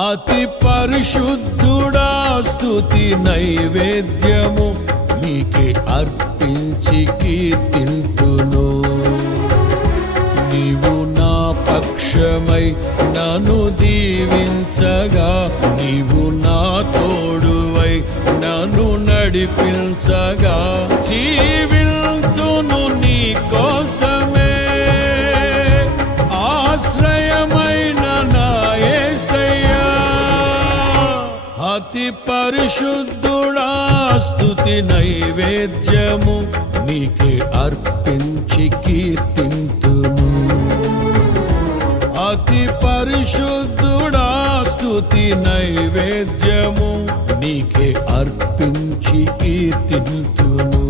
అతి పరిశుద్ధుడా స్తుతి నైవేద్యము నీకే అర్పించి కీర్తింతును. నీవు నా పక్షమై నన్ను దీవించగా, నీవు నా తోడువై నన్ను నడిపించగా, జీవింతును నీ కోసమే ఆశ్రయమైన నా యేసయ్యా. అతి పరిశుద్ధుడా స్తుతి నైవేద్యము నీకే అర్పించి కీర్తింతును. అతి పరిశుద్ధుడా స్తుతి నైవేద్యము నీకే అర్పించి కీర్తింతును.